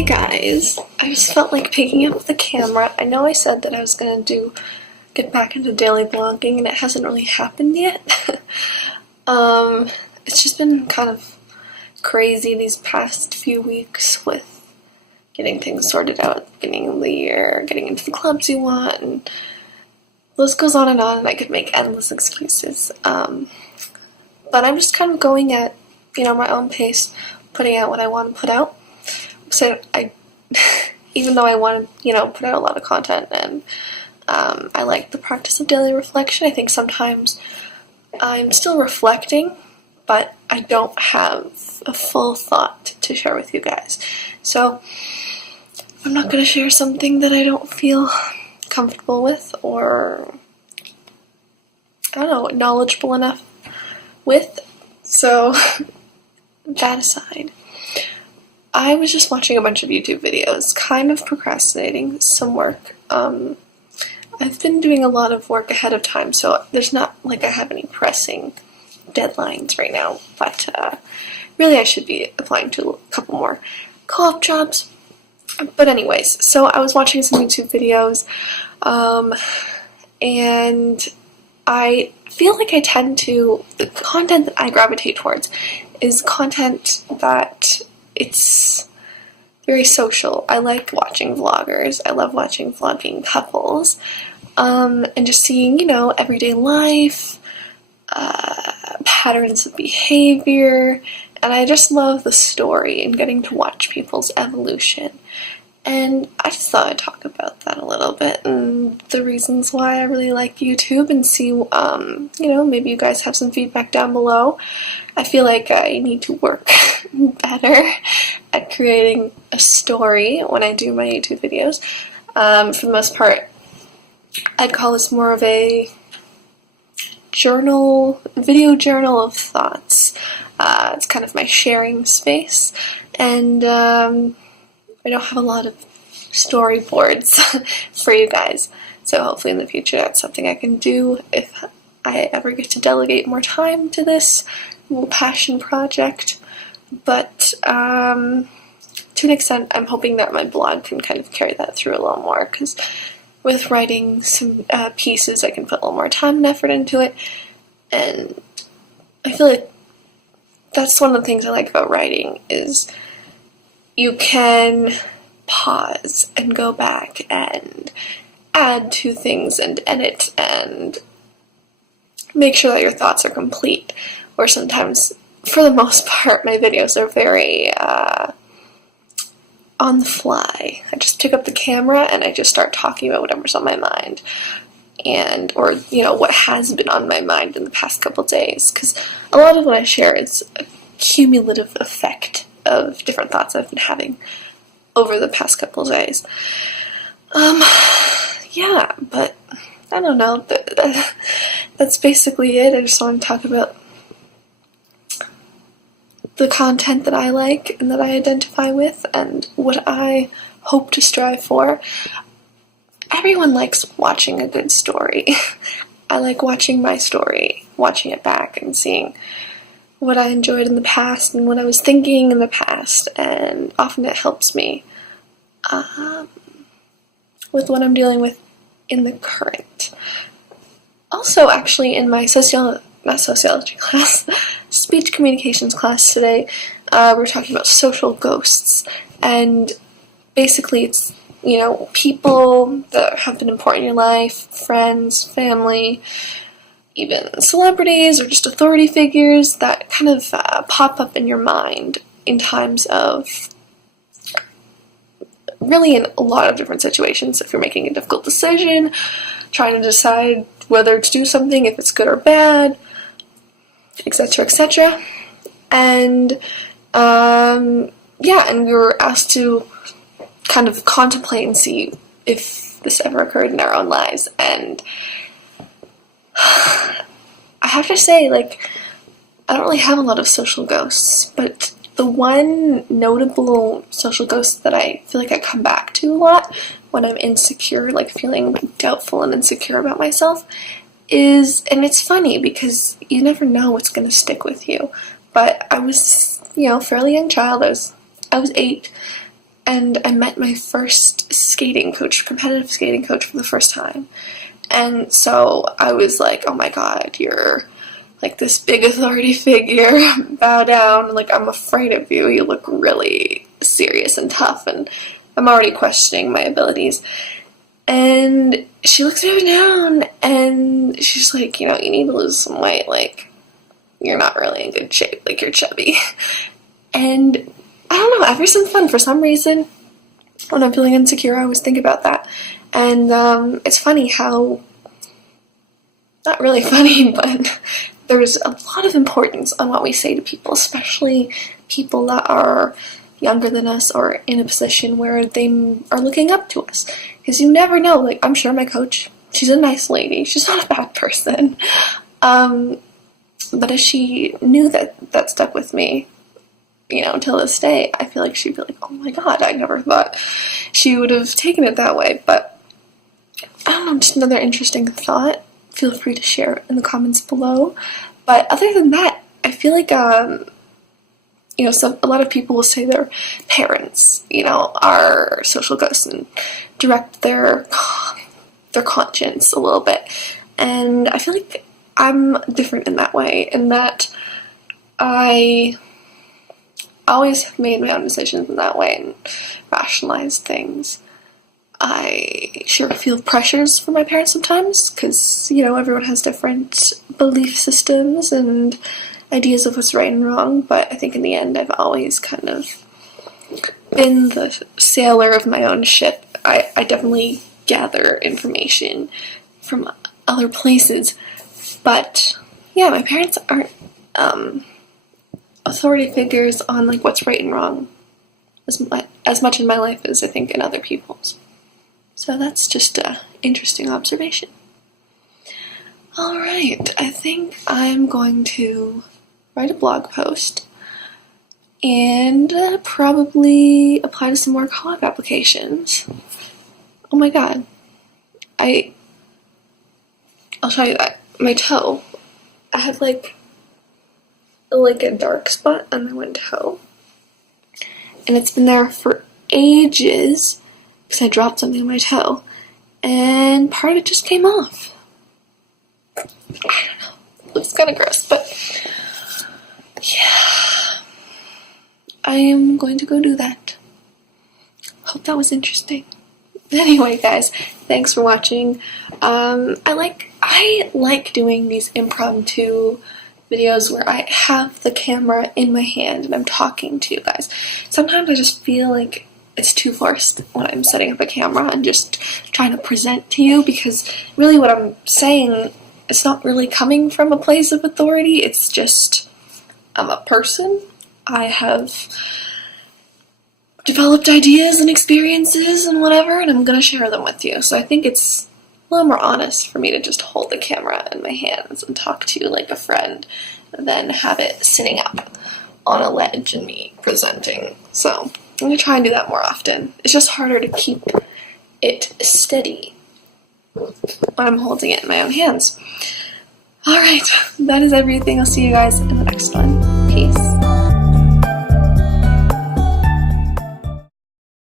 Hey guys, I just felt like picking up the camera. I know I said that I was gonna get back into daily vlogging, and it hasn't really happened yet. It's just been kind of crazy these past few weeks with getting things sorted out at the beginning of the year, getting into the clubs you want, and the list goes on, and I could make endless excuses. But I'm just kind of going at, my own pace, putting out what I want to put out. So even though I want to, put out a lot of content, and I like the practice of daily reflection, I think sometimes I'm still reflecting, but I don't have a full thought to share with you guys. So I'm not going to share something that I don't feel comfortable with or, knowledgeable enough with. So that aside, I was just watching a bunch of YouTube videos, kind of procrastinating some work. I've been doing a lot of work ahead of time, so there's not like I have any pressing deadlines right now, but really I should be applying to a couple more co-op jobs. But anyways, so I was watching some YouTube videos, and I feel like the content that I gravitate towards is content that it's very social. I like watching vloggers. I love watching vlogging couples, and just seeing, everyday life, patterns of behavior, and I just love the story and getting to watch people's evolution. And I just thought I'd talk about that a little bit and the reasons why I really like YouTube, and see, maybe you guys have some feedback down below. I feel like I need to work better at creating a story when I do my YouTube videos. For the most part, I'd call this more of a video journal of thoughts. It's kind of my sharing space, and I don't have a lot of storyboards for you guys, so hopefully in the future that's something I can do if I ever get to delegate more time to this little passion project. But to an extent, I'm hoping that my blog can kind of carry that through a little more, because with writing some pieces, I can put a little more time and effort into it, and I feel like that's one of the things I like about writing is you can pause and go back and add to things and edit and make sure that your thoughts are complete. Or sometimes, for the most part, my videos are very on the fly. I just pick up the camera and I just start talking about whatever's on my mind, or what has been on my mind in the past couple days, because a lot of what I share is a cumulative effect of different thoughts I've been having over the past couple of days. Yeah, but I don't know. That's basically it. I just want to talk about the content that I like and that I identify with, and what I hope to strive for. Everyone likes watching a good story. I like watching my story, watching it back and seeing what I enjoyed in the past and what I was thinking in the past, and often it helps me with what I'm dealing with in the current. Also, actually, in my sociology class, speech communications class today, we're talking about social ghosts, and basically it's, people that have been important in your life, friends, family, even celebrities or just authority figures that kind of pop up in your mind in times of, really in a lot of different situations. If you're making a difficult decision, trying to decide whether to do something, if it's good or bad, etc., etc. And and we were asked to kind of contemplate and see if this ever occurred in our own lives. And I have to say, I don't really have a lot of social ghosts, but the one notable social ghost that I feel like I come back to a lot when I'm insecure, feeling doubtful and insecure about myself, is, and it's funny because you never know what's going to stick with you, but I was, fairly young child. I was 8, and I met my first skating coach, competitive skating coach, for the first time. And so I was like, oh my god, you're like this big authority figure, bow down, like I'm afraid of you, you look really serious and tough, and I'm already questioning my abilities. And she looks me down, and she's like, you know, you need to lose some weight, like, you're not really in good shape, like, you're chubby. And I don't know, ever since then, for some reason, when I'm feeling insecure, I always think about that. And it's funny how, not really funny, but there's a lot of importance on what we say to people, especially people that are younger than us or in a position where they are looking up to us. Because you never know, like, I'm sure my coach, she's a nice lady, she's not a bad person. But if she knew that stuck with me, you know, until this day, I feel like she'd be like, oh my god, I never thought she would have taken it that way. But I don't know, just another interesting thought. Feel free to share it in the comments below. But other than that, I feel like, you know, a lot of people will say their parents, you know, are social ghosts and direct their conscience a little bit. And I feel like I'm different in that way, in that I always have made my own decisions in that way and rationalized things. I sure feel pressures from my parents sometimes, because, you know, everyone has different belief systems and ideas of what's right and wrong, but I think in the end I've always kind of been the sailor of my own ship. I definitely gather information from other places, but yeah, my parents aren't authority figures on like what's right and wrong as much in my life as I think in other people's. So that's just an interesting observation. Alright, I think I'm going to write a blog post and probably apply to some more college applications. Oh my god. I'll show you that. My toe. I have like a dark spot on my one toe. And it's been there for ages because I dropped something on my toe. And part of it just came off. I don't know. It looks kind of gross, but yeah. I am going to go do that. Hope that was interesting. Anyway, guys, thanks for watching. I like doing these impromptu videos where I have the camera in my hand and I'm talking to you guys. Sometimes I just feel like it's too forced when I'm setting up a camera and just trying to present to you, because really what I'm saying, it's not really coming from a place of authority, it's just, I'm a person. I have developed ideas and experiences and whatever, and I'm gonna share them with you. So I think it's a little more honest for me to just hold the camera in my hands and talk to you like a friend than have it sitting up on a ledge and me presenting. So I'm gonna try and do that more often. It's just harder to keep it steady when I'm holding it in my own hands. Alright, that is everything. I'll see you guys in the next one. Peace.